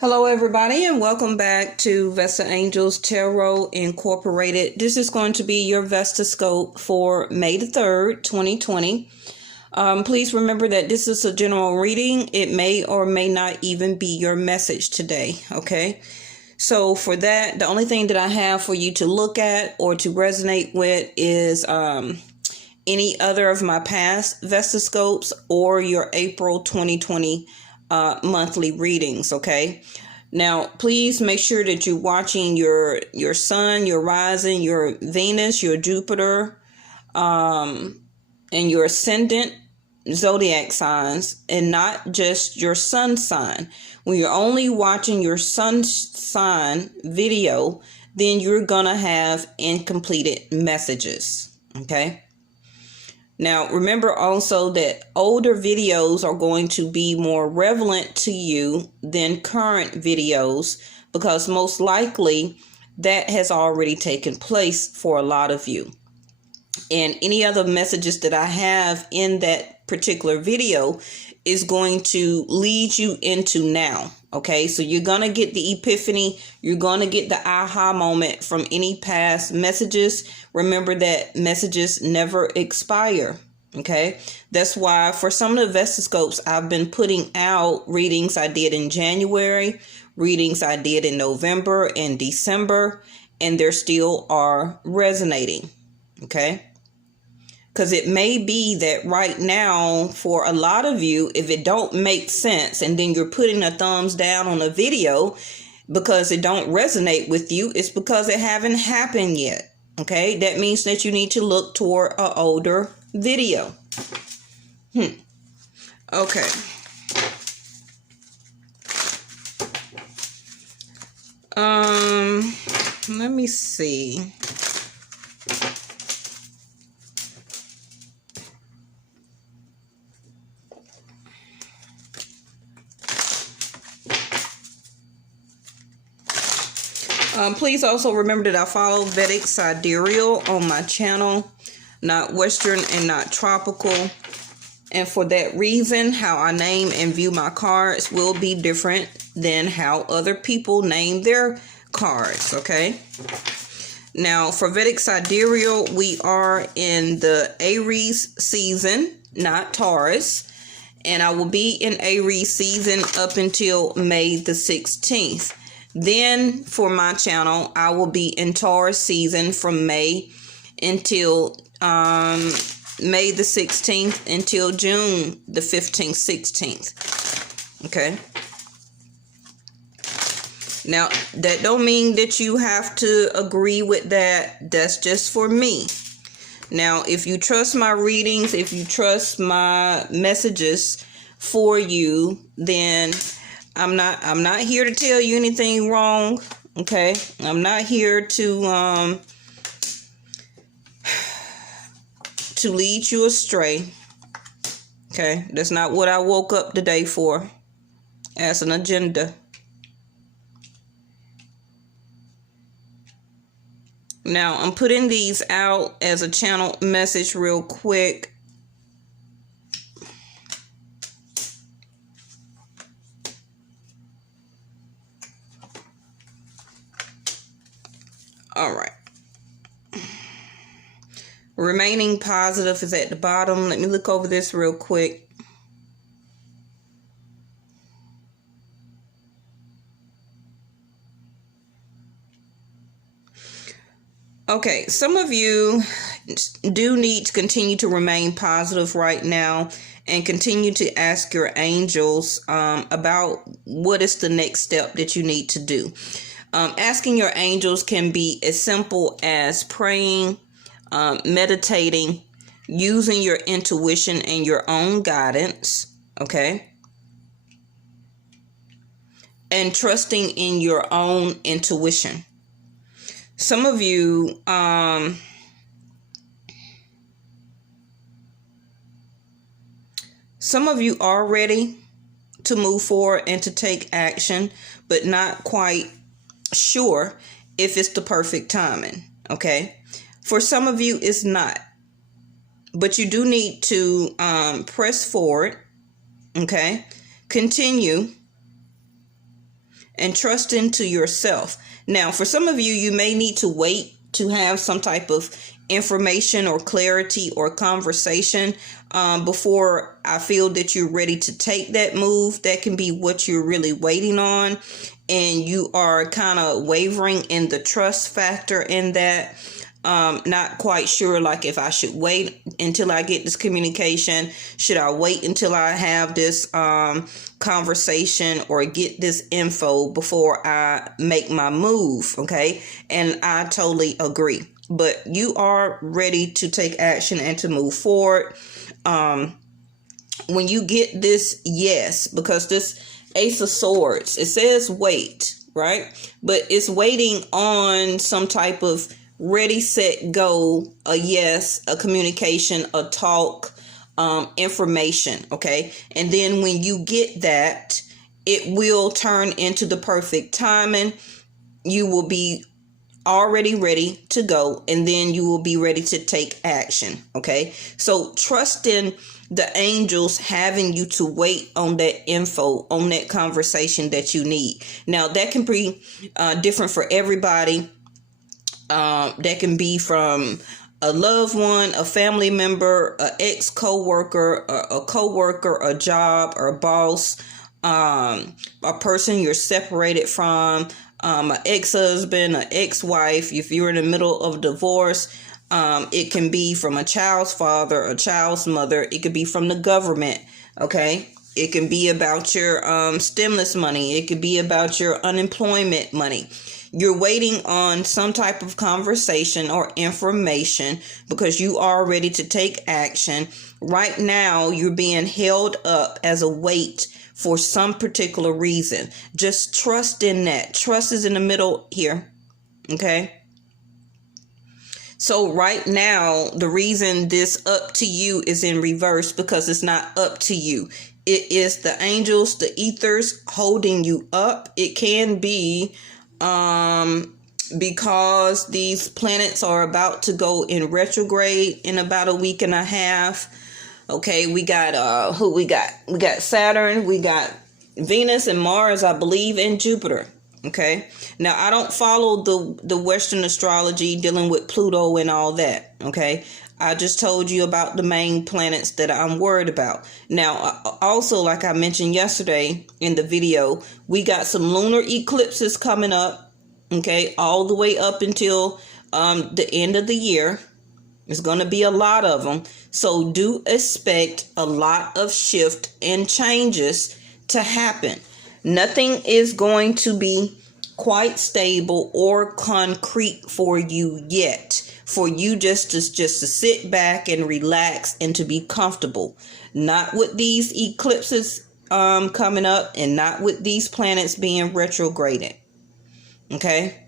Hello, everybody, and welcome back to Vesta Angels Tarot Incorporated. This is going to be your Vesta Scope for May the 3rd, 2020. Please remember that this is a general reading. It may or may not even be your message today, okay? So for that, the only thing that I have for you to look at or to resonate with is any other of my past Vesta Scopes or your April 2020 monthly readings, okay? Now, please make sure that you're watching your sun, your rising, your Venus, your Jupiter, and your ascendant zodiac signs, and not just your sun sign. When you're only watching your sun sign video, then you're gonna have incompleted messages, okay? Now, remember also that older videos are going to be more relevant to you than current videos because most likely that has already taken place for a lot of you. And any other messages that I have in that particular video is going to lead you into now. Okay, so you're going to get the epiphany. You're going to get the aha moment from any past messages. Remember that messages never expire. Okay, that's why for some of the Vesta Scopes, I've been putting out readings I did in January, readings I did in November and December, and they still are resonating. Okay. Because it may be that right now, for a lot of you, if it don't make sense and then you're putting a thumbs down on a video because it don't resonate with you, it's because it haven't happened yet. Okay, that means that you need to look toward an older video. Okay. Let me see. Please also remember that I follow Vedic Sidereal on my channel, not Western and not tropical. And for that reason, how I name and view my cards will be different than how other people name their cards, okay? Now, for Vedic Sidereal, we are in the Aries season, not Taurus. And I will be in Aries season up until May the 16th. Then for my channel, I will be in Taurus season from May until May the 16th until June the 15th, 16th. Okay. Now, that don't mean that you have to agree with that. That's just for me. Now, if you trust my readings, if you trust my messages for you, then I'm not here to tell you anything wrong, okay? I'm not here to lead you astray, okay? That's not what I woke up today for as an agenda. Now, I'm putting these out as a channel message real quick. All right. Remaining positive is at the bottom. Let me look over this real quick. Okay, some of you do need to continue to remain positive right now and continue to ask your angels about what is the next step that you need to do. Asking your angels can be as simple as praying, meditating, using your intuition and your own guidance, okay? And trusting in your own intuition. Some of you, are ready to move forward and to take action, but not quite sure if it's the perfect timing, okay? For some of you, it's not. But you do need to press forward, okay? Continue and trust into yourself. Now, for some of you, you may need to wait to have some type of information or clarity or conversation before I feel that you're ready to take that move. That can be what you're really waiting on, and you are kind of wavering in the trust factor in that. Not quite sure, like, if I should wait until I get this communication. Should I wait until I have this conversation or get this info before I make my move? Okay. And I totally agree. But you are ready to take action and to move forward. When you get this yes, because this Ace of Swords, it says wait, right? But it's waiting on some type of ready, set, go, a yes, a communication, a talk, information, okay? And then when you get that, it will turn into the perfect timing. You will be already ready to go, and then you will be ready to take action, okay? So trust in the angels having you to wait on that info, on that conversation that you need. Now, that can be different for everybody. That can be from a loved one, a family member, an ex-co-worker, a co-worker, a job, or a boss, a person you're separated from, an ex-husband, an ex-wife. If you're in the middle of a divorce, it can be from a child's father, a child's mother. It could be from the government, okay? It can be about your stimulus money. It could be about your unemployment money. You're waiting on some type of conversation or information because you are ready to take action. Right now, you're being held up as a wait for some particular reason. Just trust in that. Trust is in the middle here. Okay. So right now, the reason this up to you is in reverse because it's not up to you. It is the angels, the ethers holding you up. It can be because these planets are about to go in retrograde in about a week and a half. Okay, we got who we got Saturn, we got Venus and Mars, I believe, and Jupiter. Okay, now I don't follow the Western astrology dealing with Pluto and all that. Okay, I just told you about the main planets that I'm worried about. Now, also, like I mentioned yesterday in the video, we got some lunar eclipses coming up, okay, all the way up until the end of the year. There's going to be a lot of them. So do expect a lot of shift and changes to happen. Nothing is going to be quite stable or concrete for you yet. For you just to sit back and relax and to be comfortable. Not with these eclipses coming up, and not with these planets being retrograded. Okay?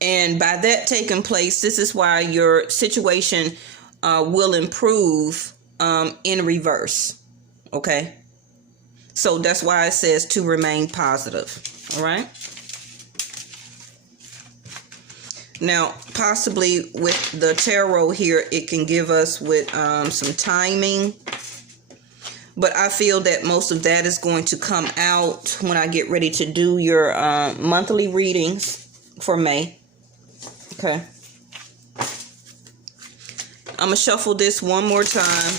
And by that taking place, this is why your situation will improve in reverse. Okay? So that's why it says to remain positive. All right? Now, possibly with the tarot here, it can give us with some timing. But I feel that most of that is going to come out when I get ready to do your monthly readings for May. Okay. I'm going to shuffle this one more time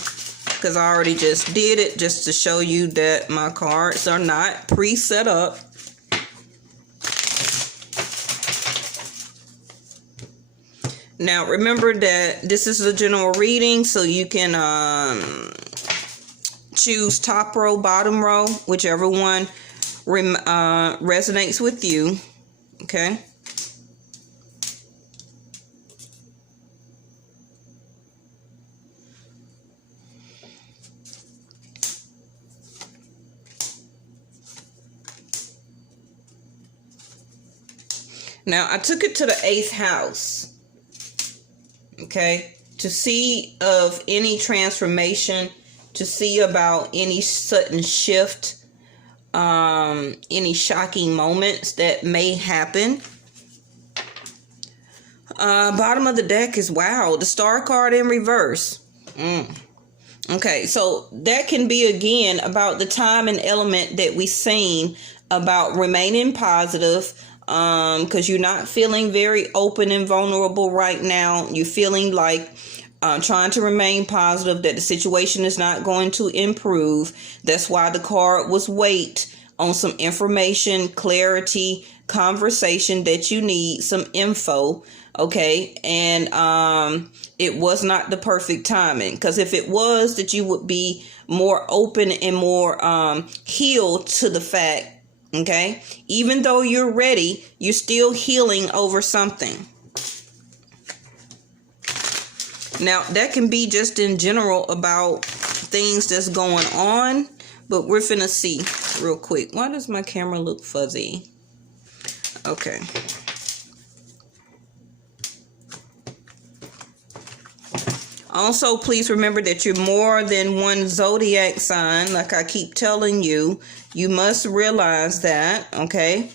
because I already just did it, just to show you that my cards are not pre-set up. Now, remember that this is a general reading, so you can choose top row, bottom row, whichever one resonates with you. Okay. Now, I took it to the 8th house. Okay, to see of any transformation, to see about any sudden shift, any shocking moments that may happen. Bottom of the deck is, wow, the Star card in reverse. Okay, so that can be again about the time and element that we seen about remaining positive, because you're not feeling very open and vulnerable right now. You're feeling like trying to remain positive, that the situation is not going to improve. That's why the card was wait on some information, clarity, conversation that you need, some info. Okay, and it was not the perfect timing, because if it was, that you would be more open and more healed to the fact. Okay, even though you're ready, you're still healing over something. Now that can be just in general about things that's going on, but we're finna see real quick. Why does my camera look fuzzy? Okay. Also, please remember that you're more than one zodiac sign. Like I keep telling you, you must realize that, okay?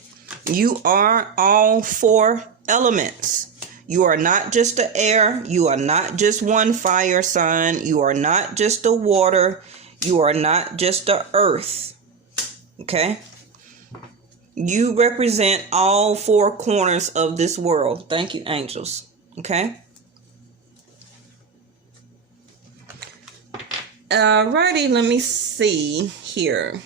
You are all 4 elements. You are not just the air. You are not just one fire sign. You are not just the water. You are not just the earth, okay? You represent all 4 corners of this world. Thank you, angels, okay? Alrighty, let me see here.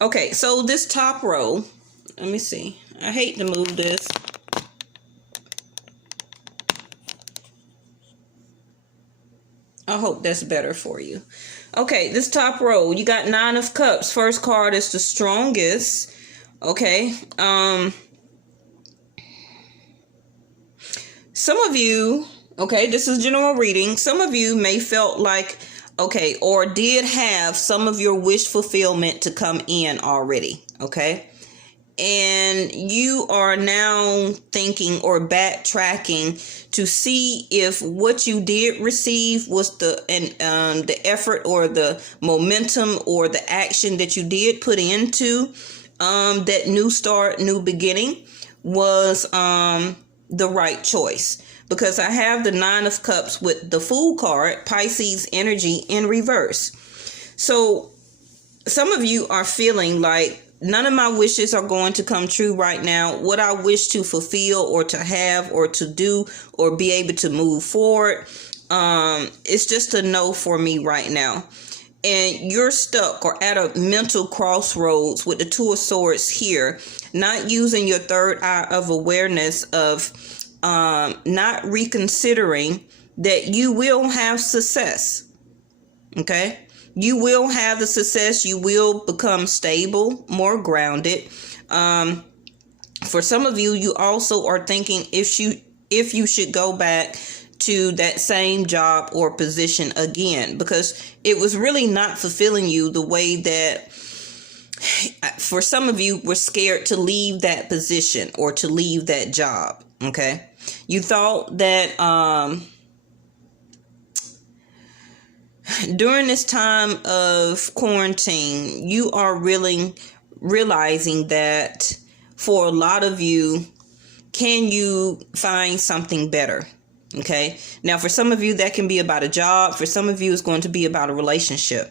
Okay, so this top row, let me see. I hate to move this. I hope that's better for you. Okay, this top row, you got 9 of Cups. First card is the strongest. Okay, some of you, okay, this is general reading. Some of you may felt like, okay, or did have some of your wish fulfillment to come in already, okay? And you are now thinking or backtracking to see if what you did receive was the effort or the momentum or the action that you did put into that new start, new beginning was the right choice. Because I have the 9 of Cups with the Fool card, Pisces energy in reverse. So some of you are feeling like none of my wishes are going to come true right now. What I wish to fulfill or to have or to do or be able to move forward, it's just a no for me right now. And you're stuck or at a mental crossroads with the 2 of Swords here, not using your third eye of awareness of not reconsidering that you will have success. Okay, you will have the success. You will become stable, more grounded. For some of you, you also are thinking if you should go back to that same job or position again, because it was really not fulfilling you the way that, for some of you, were scared to leave that position or to leave that job. Okay, you thought that during this time of quarantine, you are really realizing that for a lot of you, can you find something better? Okay, now for some of you, that can be about a job. For some of you, it's going to be about a relationship,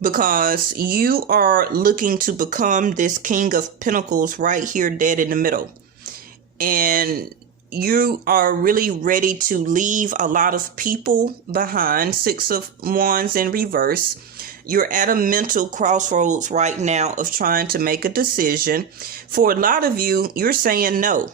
because you are looking to become this King of Pentacles right here, dead in the middle. And you are really ready to leave a lot of people behind. 6 of Wands in reverse. You're at a mental crossroads right now of trying to make a decision. For a lot of you, you're saying no.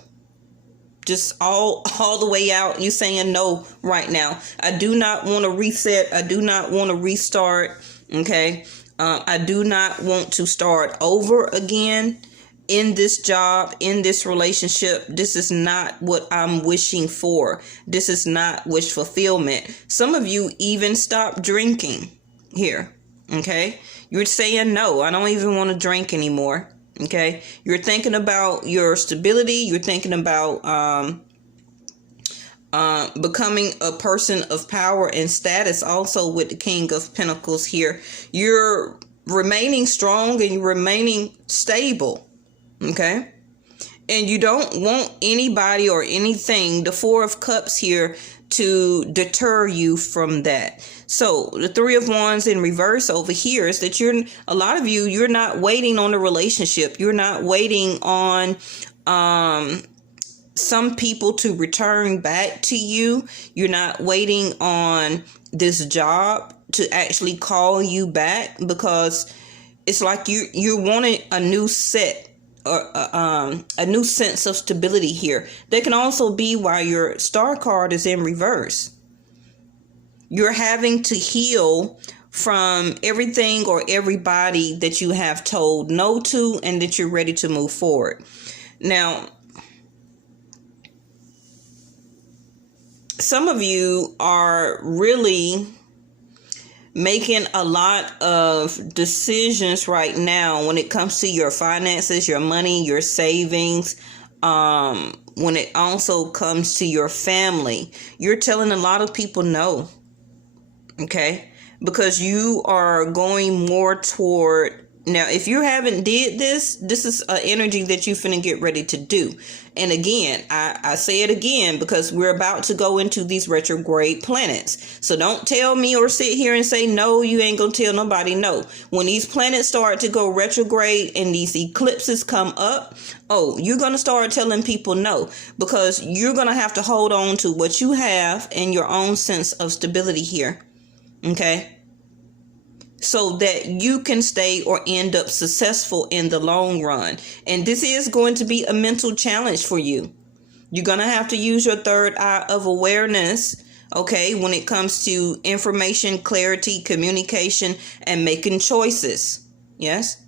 Just all the way out, you're saying no right now. I do not want to reset. I do not want to restart. Okay. I do not want to start over again in this job, in this relationship. This is not what I'm wishing for. This is not wish fulfillment. Some of you even stop drinking here. Okay. You're saying no, I don't even want to drink anymore. Okay. You're thinking about your stability. You're thinking about becoming a person of power and status, also with the King of Pentacles here. You're remaining strong and you're remaining stable. Okay. And you don't want anybody or anything, the Four of Cups here, to deter you from that. So the Three of Wands in reverse over here is that a lot of you're not waiting on a relationship. You're not waiting on some people to return back to you. You're not waiting on this job to actually call you back, because it's like you're wanting a new set, or a new sense of stability here. That can also be why your Star card is in reverse. You're having to heal from everything or everybody that you have told no to, and that you're ready to move forward. Now, some of you are really making a lot of decisions right now when it comes to your finances, your money, your savings. When it also comes to your family, you're telling a lot of people no. Okay? Because you are going more toward... Now, if you haven't did this is an energy that you finna get ready to do. And again, I say it again because we're about to go into these retrograde planets. So don't tell me or sit here and say, no, you ain't gonna tell nobody no. When these planets start to go retrograde and these eclipses come up, you're gonna start telling people no, because you're gonna have to hold on to what you have and your own sense of stability here. Okay? So that you can stay or end up successful in the long run. And this is going to be a mental challenge for you. You're going to have to use your third eye of awareness, okay, when it comes to information, clarity, communication, and making choices. Yes?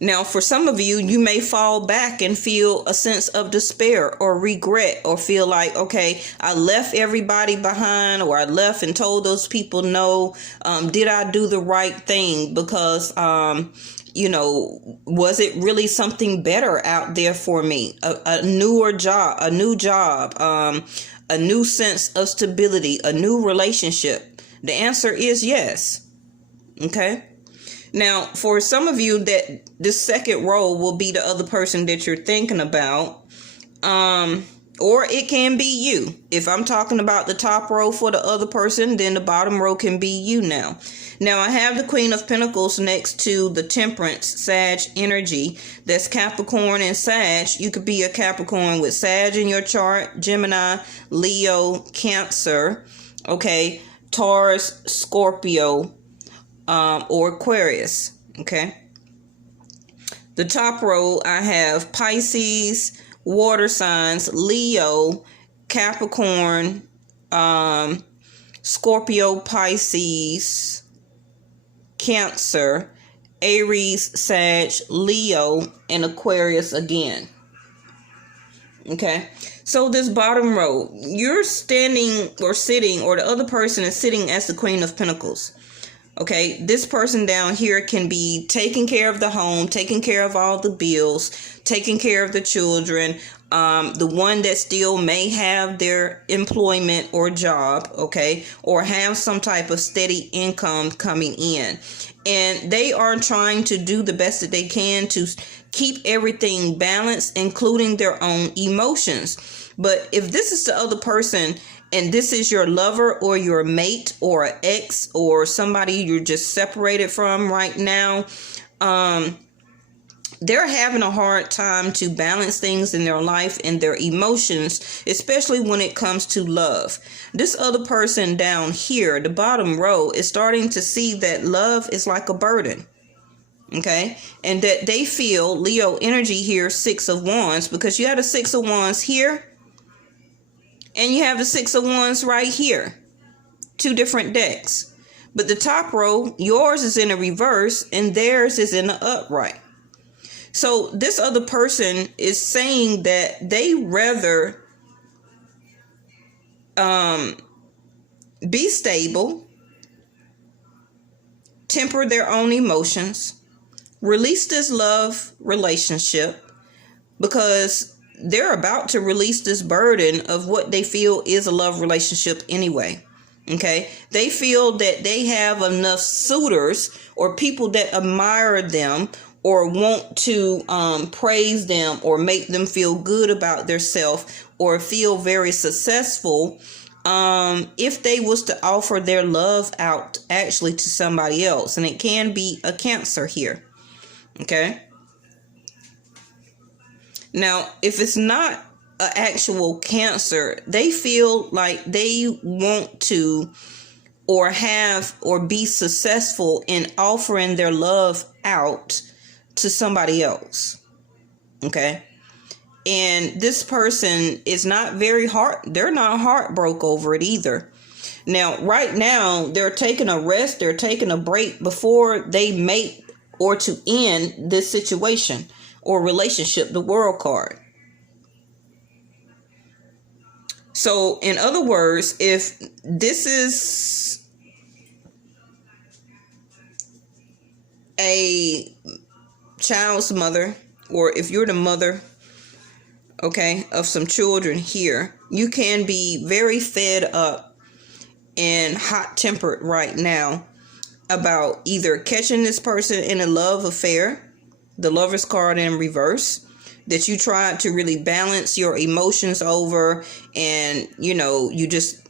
Now, for some of you, you may fall back and feel a sense of despair or regret, or feel like, okay, I left everybody behind, or I left and told those people no. Did I do the right thing? Because, was it really something better out there for me? A new job, a new sense of stability, a new relationship? The answer is yes. Okay. Now, for some of you, that this second row will be the other person that you're thinking about, or it can be you. If I'm talking about the top row for the other person, then the bottom row can be you now. Now, I have the Queen of Pentacles next to the Temperance, Sag energy. That's Capricorn and Sag. You could be a Capricorn with Sag in your chart, Gemini, Leo, Cancer, okay, Taurus, Scorpio, or Aquarius. Okay. The top row, I have Pisces, water signs, Leo, Capricorn, Scorpio, Pisces, Cancer, Aries, Sag, Leo, and Aquarius again. Okay. So this bottom row, you're standing or sitting, or the other person is sitting as the Queen of Pentacles. Okay, this person down here can be taking care of the home, taking care of all the bills, taking care of the children, the one that still may have their employment or job, okay, or have some type of steady income coming in. And they are trying to do the best that they can to keep everything balanced, including their own emotions. But if this is the other person, and this is your lover or your mate or an ex or somebody you're just separated from right now, they're having a hard time to balance things in their life and their emotions, especially when it comes to love. This other person down here, the bottom row, is starting to see that love is like a burden. Okay, and that they feel, Leo energy here, Six of Wands, because you have the Six of Wands here and you have the Six of Wands right here. Two different decks. But the top row, yours is in a reverse and theirs is in the upright. So this other person is saying that they rather be stable, temper their own emotions, release this love relationship, because they're about to release this burden of what they feel is a love relationship anyway. Okay, they feel that they have enough suitors or people that admire them or want to praise them or make them feel good about themselves or feel very successful if they was to offer their love out actually to somebody else. And it can be a Cancer here. Okay. Now, if it's not an actual Cancer, they feel like they want to or have or be successful in offering their love out to somebody else. Okay. And this person is not they're not heartbroken over it either. Now, right now, they're taking a rest, they're taking a break before they make or to end this situation or relationship, the World card. So, in other words, if this is a child's mother, or if you're the mother, okay, of some children here, you can be very fed up and hot-tempered right now about either catching this person in a love affair, the Lover's card in reverse, that you tried to really balance your emotions over, and you just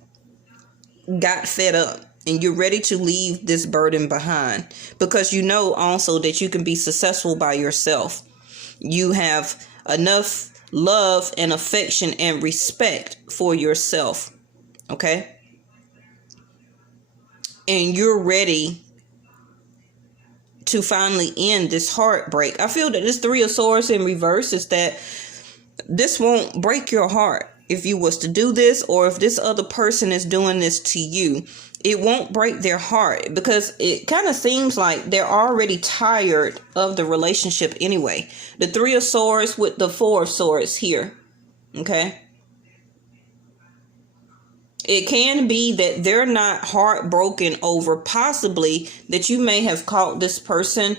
got fed up and you're ready to leave this burden behind, because you know also that you can be successful by yourself. You have enough love and affection and respect for yourself. Okay. And you're ready to finally end this heartbreak. I feel that this Three of Swords in reverse is that this won't break your heart if you was to do this, or if this other person is doing this to you. It won't break their heart, because it kind of seems like they're already tired of the relationship anyway. The Three of Swords with the Four of Swords here. Okay. It can be that they're not heartbroken over possibly that you may have caught this person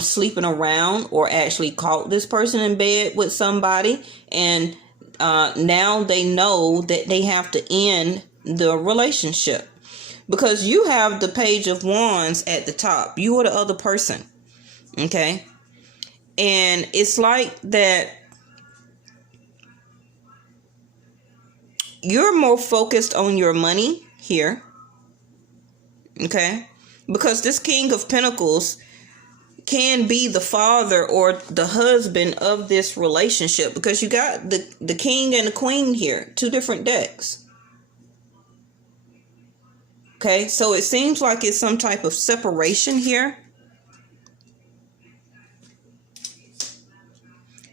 sleeping around, or actually caught this person in bed with somebody. And now they know that they have to end the relationship, because you have the Page of Wands at the top. You are the other person. Okay. And it's like that you're more focused on your money here. Okay. Because this King of Pentacles can be the father or the husband of this relationship, because you got the King and the Queen here, two different decks. Okay, so it seems like it's some type of separation here.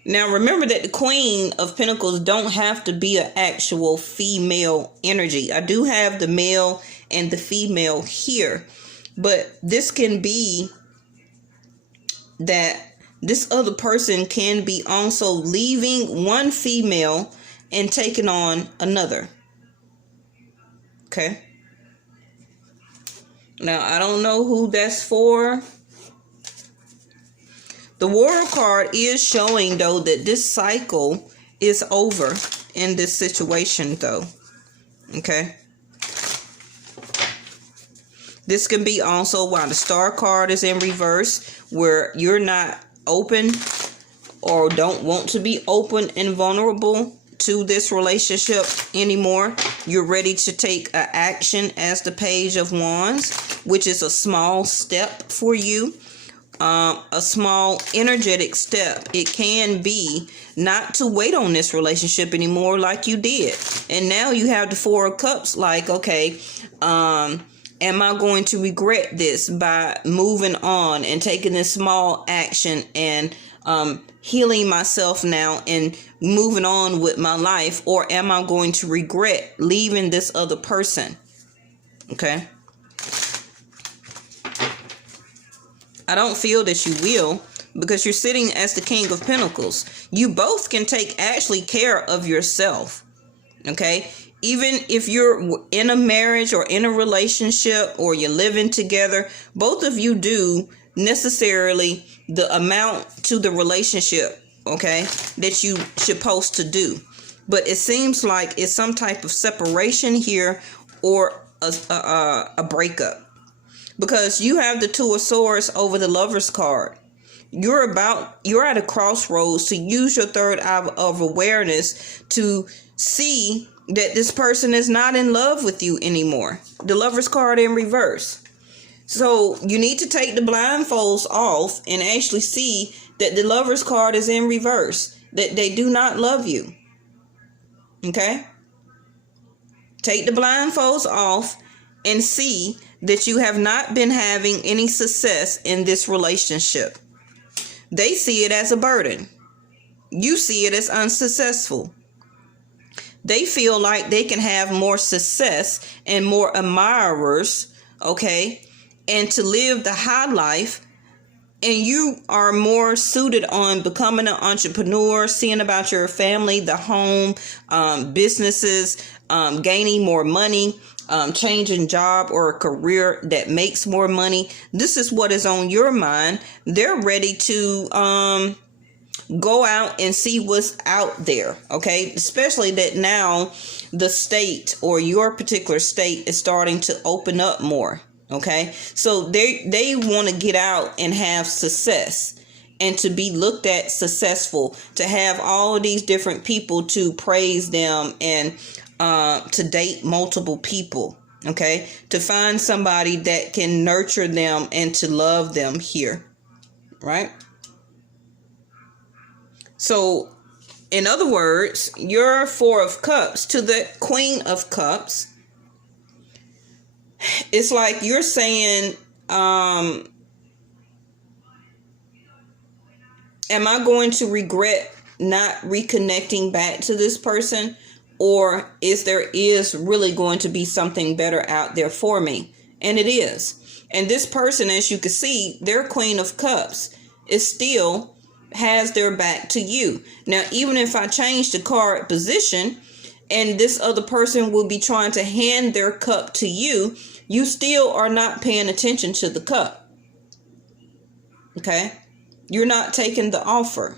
Now, remember that the Queen of Pentacles don't have to be an actual female energy. I do have the male and the female here, but this can be that this other person can be also leaving one female and taking on another. Okay. Now, I don't know who that's for. The World card is showing, though, that this cycle is over in this situation, though. Okay. This can be also why the Star card is in reverse, where you're not open or don't want to be open and vulnerable to this relationship anymore. You're ready to take an action as the Page of Wands, which is a small step for you. A small energetic step. It can be not to wait on this relationship anymore like you did. And now you have the Four of Cups, like, okay, am I going to regret this by moving on and taking this small action and healing myself now and moving on with my life? Or am I going to regret leaving this other person? Okay. I don't feel that you will, because you're sitting as the King of Pentacles. You both can take actually care of yourself. Okay. Even if you're in a marriage or in a relationship or you're living together, both of you do necessarily the amount to the relationship, okay, that you supposed to do. But it seems like it's some type of separation here, or a breakup, because you have the Two of Swords over the Lover's card. You're at a crossroads to use your third eye of awareness to see that this person is not in love with you anymore. The Lover's card in reverse. So you need to take the blindfolds off and actually see that the Lover's card is in reverse, that they do not love you. Okay? Take the blindfolds off and see that you have not been having any success in this relationship. They see it as a burden. You see it as unsuccessful. They feel like they can have more success and more admirers, okay, and to live the high life. And you are more suited on becoming an entrepreneur, seeing about your family, the home, businesses, gaining more money, changing job or a career that makes more money. This is what is on your mind. They're ready to go out and see what's out there. Okay, especially that now the state or your particular state is starting to open up more. Okay, so they want to get out and have success and to be looked at successful, to have all of these different people to praise them and to date multiple people. Okay, to find somebody that can nurture them and to love them here. Right. So, in other words, your Four of Cups to the Queen of Cups. It's like you're saying, am I going to regret not reconnecting back to this person? Or is there really going to be something better out there for me? And it is. And this person, as you can see, their Queen of Cups is still has their back to you. Now, even if I change the card position, and this other person will be trying to hand their cup to you, you still are not paying attention to the cup. Okay? You're not taking the offer.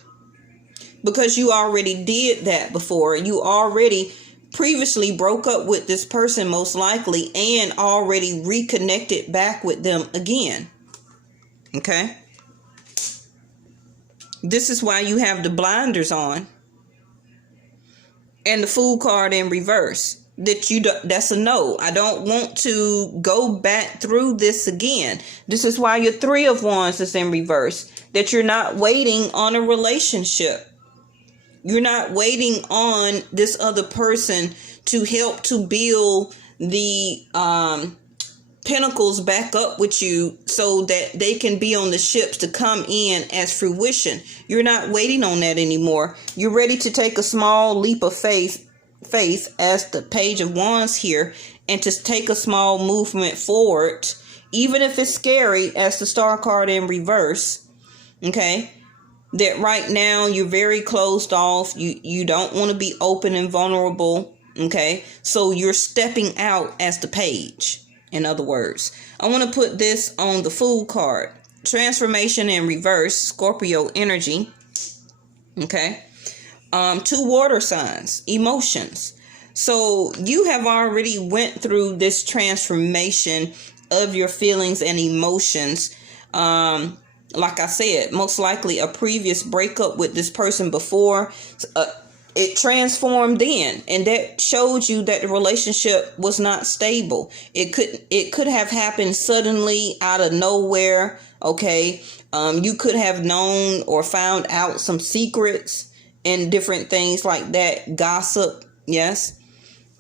Because you already did that before. You already previously broke up with this person most likely and already reconnected back with them again. Okay? This is why you have the blinders on. And the Fool card in reverse. That's a no. I don't want to go back through this again. This is why your Three of Wands is in reverse. That you're not waiting on a relationship. You're not waiting on this other person to help to build the pentacles back up with you so that they can be on the ships to come in as fruition. You're not waiting on that anymore. You're ready to take a small leap of faith as the Page of Wands here, and to take a small movement forward, even if it's scary, as the Star card in reverse. Okay, that right now you're very closed off. You don't want to be open and vulnerable. Okay, so you're stepping out as the Page. In other words, I want to put this on the Fool card. Transformation in reverse, Scorpio energy. Okay. 2 water signs, emotions. So you have already went through this transformation of your feelings and emotions. Like I said, most likely a previous breakup with this person before. It transformed then, and that showed you that the relationship was not stable. It could have happened suddenly out of nowhere. Okay. You could have known or found out some secrets and different things like that. Gossip. Yes.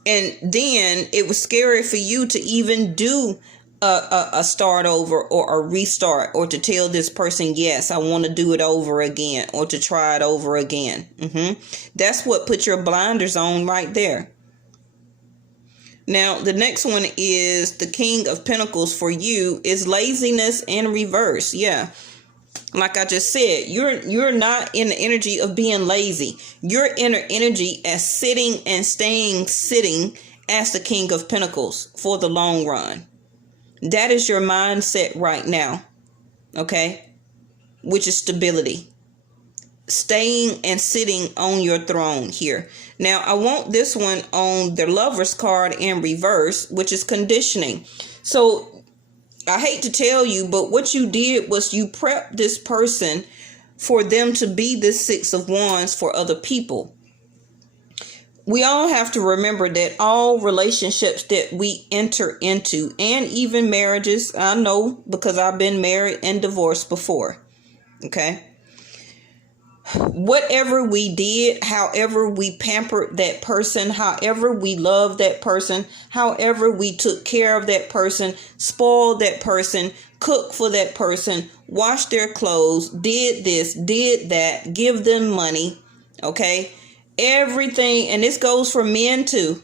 And then it was scary for you to even do a start over or a restart, or to tell this person, yes, I want to do it over again, or to try it over again. That's what put your blinders on right there. Now, the next one is the King of Pentacles for you is laziness in reverse. Yeah. Like I just said, you're not in the energy of being lazy. You're in the energy as sitting and staying sitting as the King of Pentacles for the long run. That is your mindset right now. Okay? Which is stability. Staying and sitting on your throne here. Now, I want this one on the Lover's card in reverse, which is conditioning. So, I hate to tell you, but what you did was you prepped this person for them to be this Six of Wands for other people. We all have to remember that all relationships that we enter into, and even marriages, I know because I've been married and divorced before, okay? Whatever we did, however we pampered that person, however we loved that person, however we took care of that person, spoiled that person, cooked for that person, washed their clothes, did this, did that, give them money, okay? Everything, and this goes for men too,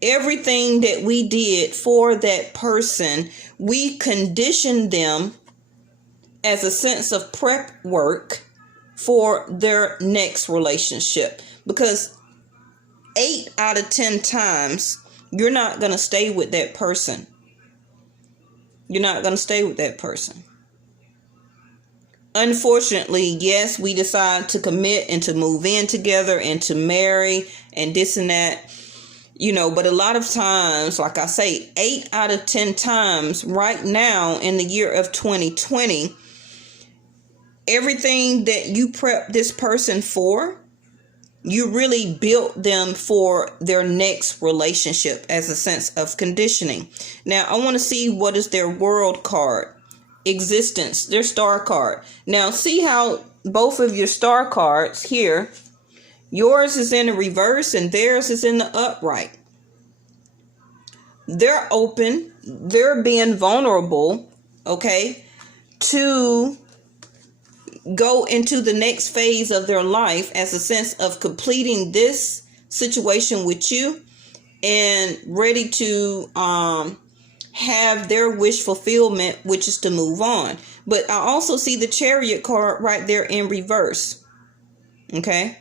everything that we did for that person, we conditioned them as a sense of prep work for their next relationship. Because 8 out of 10 times, you're not going to stay with that person. You're not going to stay with that person. Unfortunately, yes, we decide to commit and to move in together and to marry and this and that, but a lot of times, like I say, 8 out of 10 times right now in the year of 2020, everything that you prep this person for, you really built them for their next relationship as a sense of conditioning. Now, I want to see what is their world card. Existence, their star card. Now, see how both of your star cards here, yours is in the reverse and theirs is in the upright. They're open, they're being vulnerable, okay, to go into the next phase of their life as a sense of completing this situation with you and ready to have their wish fulfillment, which is to move on. But I also see the Chariot card right there in reverse. Okay.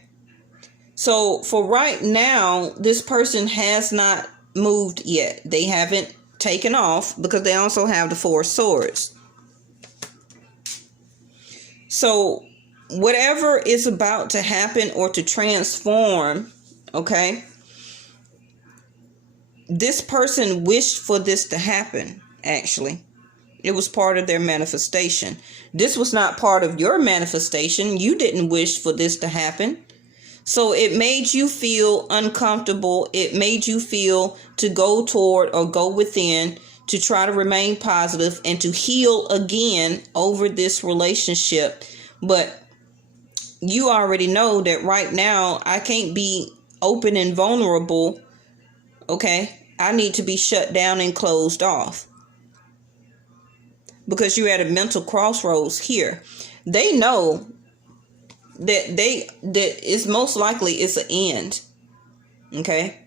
So for right now, this person has not moved yet. They haven't taken off because they also have the Four of Swords. So whatever is about to happen or to transform, okay, this person wished for this to happen, actually. It was part of their manifestation. This was not part of your manifestation. You didn't wish for this to happen. So it made you feel uncomfortable. It made you feel to go toward or go within to try to remain positive and to heal again over this relationship. But you already know that right now I can't be open and vulnerable. Okay, I need to be shut down and closed off because you're at a mental crossroads here. They know that it's most likely it's an end. Okay,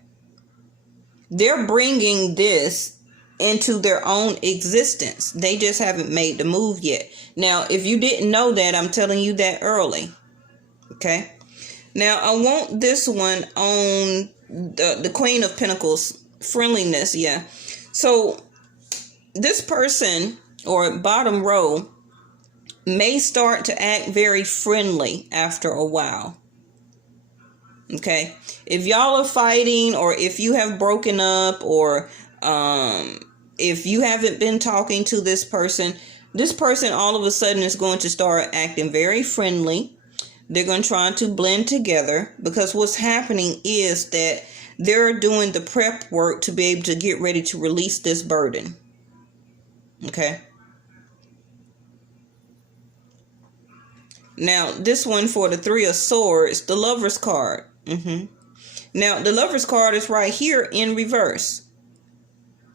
they're bringing this into their own existence. They just haven't made the move yet. Now, if you didn't know that, I'm telling you that early. Okay, now I want this one on the Queen of Pentacles, friendliness. Yeah. So this person, or bottom row, may start to act very friendly after a while. Okay. If y'all are fighting, or if you have broken up, or if you haven't been talking to this person all of a sudden is going to start acting very friendly. They're going to try to blend together, because what's happening is that they're doing the prep work to be able to get ready to release this burden. Okay. Now, this one for the Three of Swords, the Lover's card. Now, the Lover's card is right here in reverse.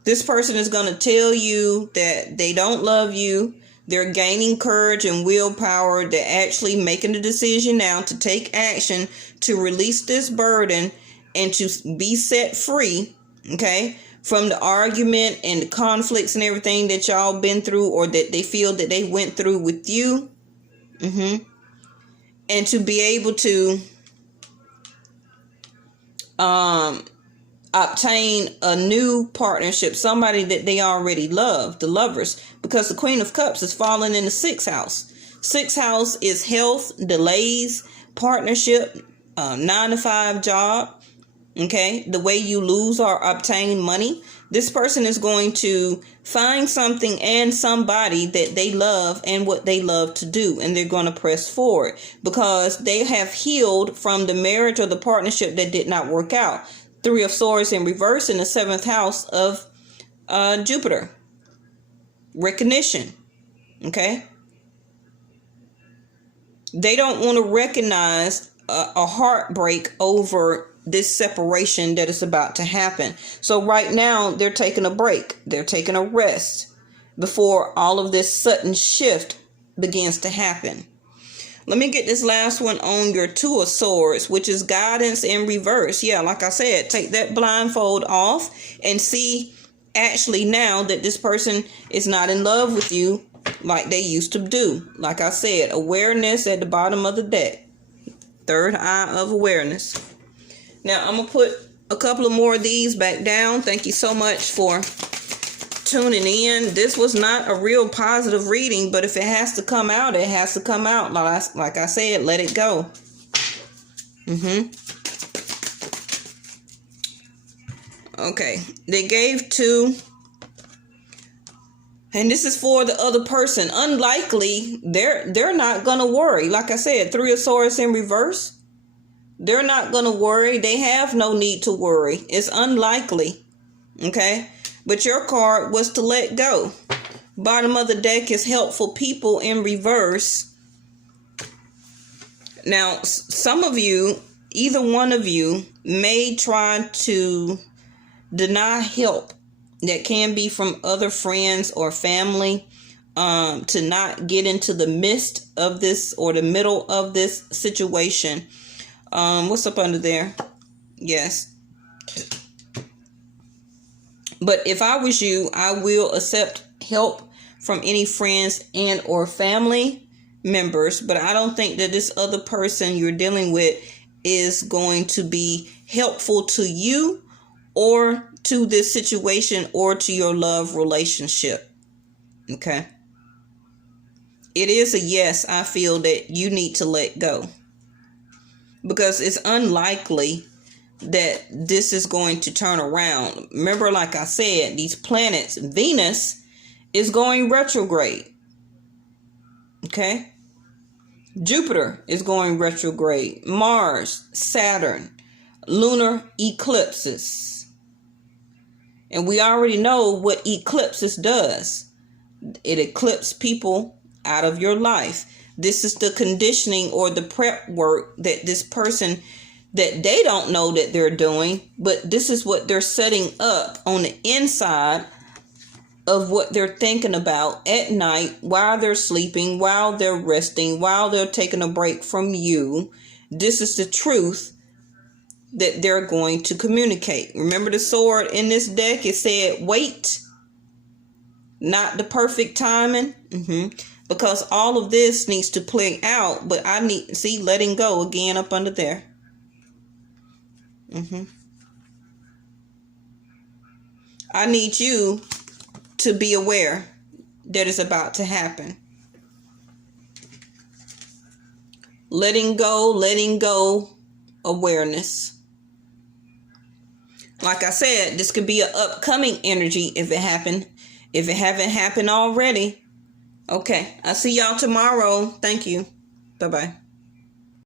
This person is going to tell you that they don't love you. They're gaining courage and willpower. They're actually making the decision now to take action to release this burden and to be set free, okay, from the argument and the conflicts and everything that y'all been through, or that they feel that they went through with you. And to be able to obtain a new partnership, somebody that they already love, the Lovers, because the Queen of Cups is falling in the 6th house. 6th house is health, delays, partnership, 9-to-5 job. Okay, the way you lose or obtain money. This person is going to find something and somebody that they love and what they love to do, and they're going to press forward because they have healed from the marriage or the partnership that did not work out. Three of Swords in reverse in the 7th house of Jupiter. Recognition. Okay? They don't want to recognize a heartbreak over this separation that is about to happen. So right now they're taking a break. They're taking a rest before all of this sudden shift begins to happen. Let me get this last one on your 2 of Swords, which is guidance in reverse. Yeah, like I said, take that blindfold off and see actually now that this person is not in love with you like they used to do. Like I said, awareness at the bottom of the deck. Third eye of awareness. Now, I'm going to put a couple of more of these back down. Thank you so much for tuning in. This was not a real positive reading, but if it has to come out, it has to come out. Like I said, let it go. Okay. They gave 2. And this is for the other person. Unlikely, they're not going to worry. Like I said, 3 of Swords in reverse. They're not going to worry. They have no need to worry. It's unlikely. Okay? But your card was to let go. Bottom of the deck is helpful people in reverse. Now, some of you, either one of you, may try to deny help that can be from other friends or family, to not get into the midst of this or the middle of this situation. What's up under there? Yes. But if I was you, I will accept help from any friends and or family members. But I don't think that this other person you're dealing with is going to be helpful to you or to this situation or to your love relationship. Okay. It is a yes. I feel that you need to let go. Because it's unlikely that this is going to turn around. Remember, like I said, these planets, Venus is going retrograde. Okay? Jupiter is going retrograde. Mars, Saturn, lunar eclipses. And we already know what eclipses does. It eclipses people out of your life. This is the conditioning or the prep work that this person, that they don't know that they're doing, but this is what they're setting up on the inside of what they're thinking about at night while they're sleeping, while they're resting, while they're taking a break from you. This is the truth that they're going to communicate. Remember the sword in this deck? It said wait, not the perfect timing. Because all of this needs to play out, but I need, see, letting go again up under there. I need you to be aware that it's about to happen. Letting go, awareness. Like I said, this could be an upcoming energy if it happened. If it haven't happened already. Okay, I'll see y'all tomorrow. Thank you. Bye-bye.